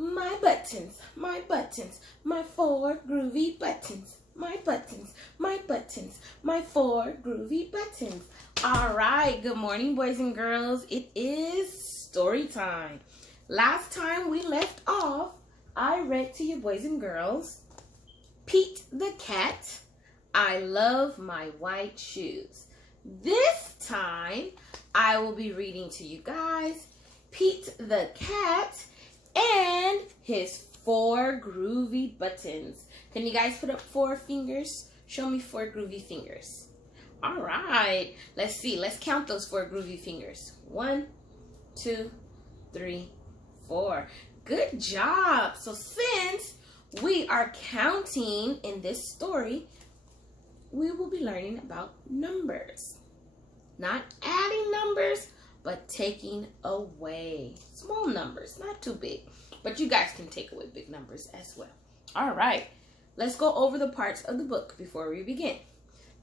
My buttons, my buttons, my 4 groovy buttons. My buttons, my buttons, my 4 groovy buttons. All right, good morning, boys and girls. It is story time. Last time we left off, I read to you, boys and girls, Pete the cat, I love my white shoes. This time, I will be reading to you guys Pete the cat and his 4 groovy buttons. Can you guys put up 4 fingers? Show me 4 groovy fingers. All right, let's see. Let's count those 4 groovy fingers. 1, 2, 3, 4. Good job. So since we are counting in this story, we will be learning about numbers. Not adding numbers, but taking away small numbers, not too big. But you guys can take away big numbers as well. All right, let's go over the parts of the book before we begin.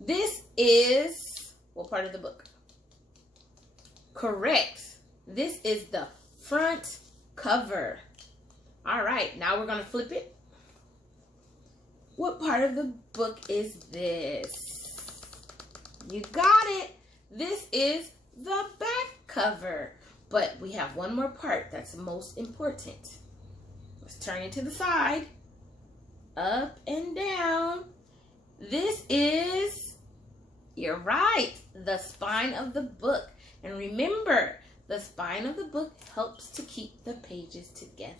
This is what part of the book? Correct. This is the front cover. All right, now we're going to flip it. What part of the book is this? You got it. This is the back cover. But we have one more part that's most important. Let's turn it to the side. Up and down. This is, you're right, the spine of the book. And remember, the spine of the book helps to keep the pages together.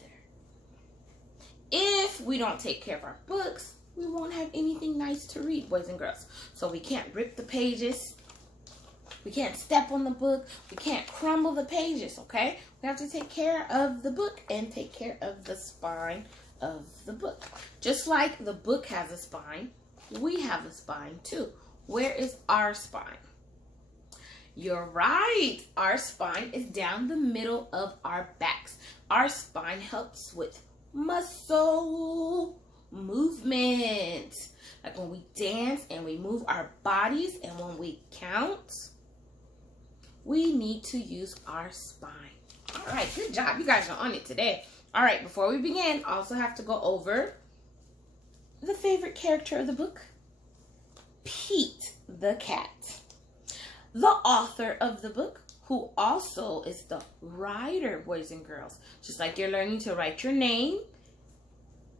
If we don't take care of our books, we won't have anything nice to read, boys and girls. So we can't rip the pages. We can't step on the book. We can't crumble the pages, okay? We have to take care of the book and take care of the spine of the book. Just like the book has a spine, we have a spine too. Where is our spine? You're right. Our spine is down the middle of our backs. Our spine helps with muscle movement. Like when we dance and we move our bodies and when we count, we need to use our spine. All right, good job. You guys are on it today. All right, before we begin, I also have to go over the favorite character of the book, Pete the cat. The author of the book, who also is the writer, boys and girls. Just like you're learning to write your name,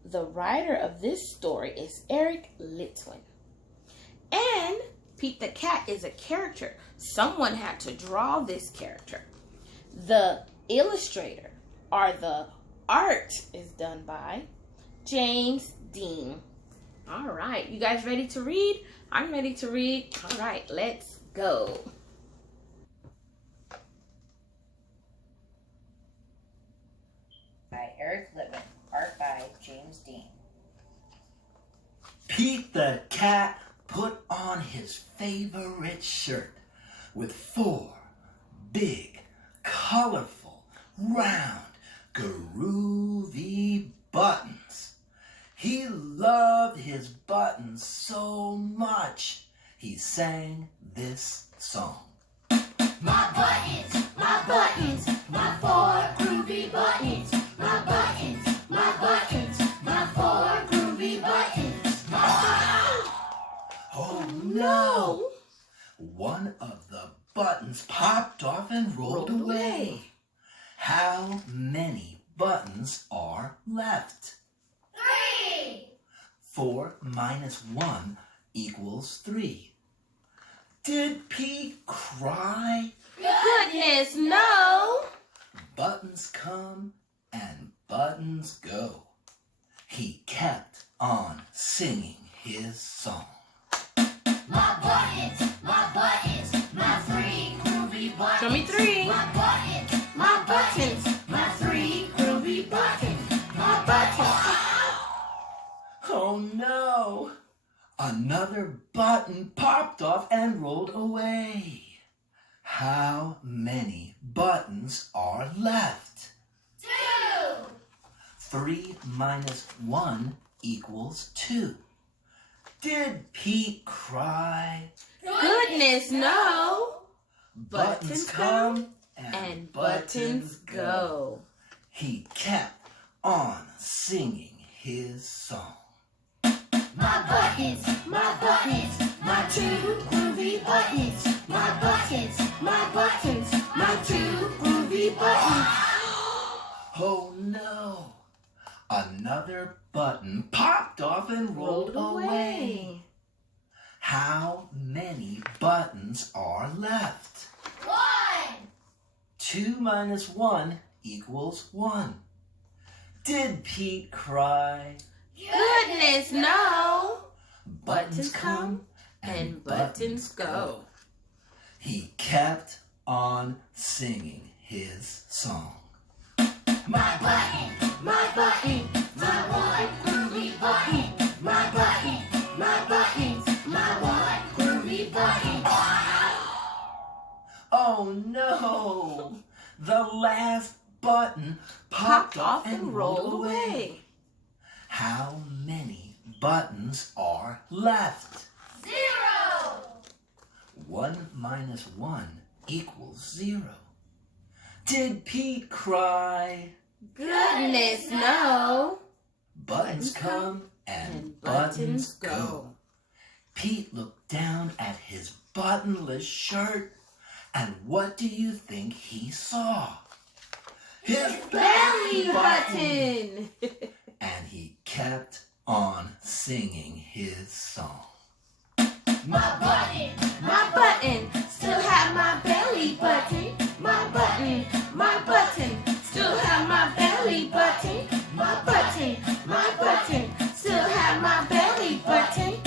the writer of this story is Eric Litwin. And Pete the cat is a character. Someone had to draw this character. The illustrator or the art is done by James Dean. All right, you guys ready to read? I'm ready to read. All right, let's go. By Eric Litwin, art by James Dean. Pete the cat put on his favorite shirt with 4 big, colorful, round, groovy buttons. He loved his buttons so much, he sang this song. My buttons, my 4 groovy buttons. My buttons, my 4 groovy buttons. Oh no! One of the buttons popped off and rolled away. How many buttons are left? 3! 4 minus 1 equals 3. Did Pete cry? Goodness, no! Buttons come and buttons go. He kept on singing his song. My buttons, my 3 groovy buttons. Show me 3. My buttons, my 3 groovy buttons. My buttons. Oh no! Another button popped off and rolled away. How many buttons are left? 2! 3 minus 1 equals 2. Did Pete cry? Goodness, no! Buttons come and buttons go. He kept on singing his song. My buttons, my two groovy buttons. My buttons, my two groovy buttons. Oh no! Another button popped off and rolled away. How many buttons are left? 1. 2 minus 1 equals 1. Did Pete cry? Goodness, no. Buttons come and buttons go. He kept on singing his song. My button, my one groovy button. My button, my one groovy button. Oh no! The last button popped off and rolled away. How many buttons are left? 0. 1 minus 1 equals 0. Did Pete cry? Goodness, no. Buttons come and buttons go. Pete looked down at his buttonless shirt, and what do you think he saw? His Belly button. And he kept on singing his song. My button, still have my belly button. My button, still have my belly button. My button, still have my belly button.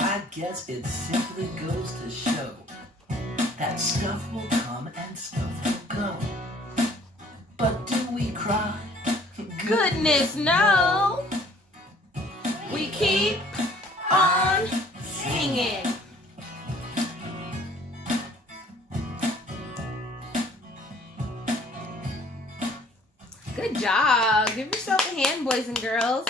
I guess it simply goes to show that stuff will come and stuff will go. But do we cry? Goodness, no. We keep on singing. Good job. Give yourself a hand, boys and girls.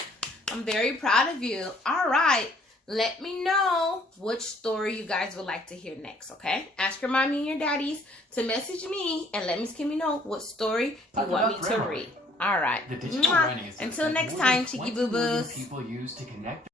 I'm very proud of you. All right. Let me know which story you guys would like to hear next, okay? Ask your mommy and your daddies to message me and let Miss Kimmie know what story you want me to read. All right. The digital Mwah. writing assistant Until next more time, than Cheeky 20 million Boo Boos. people use to connect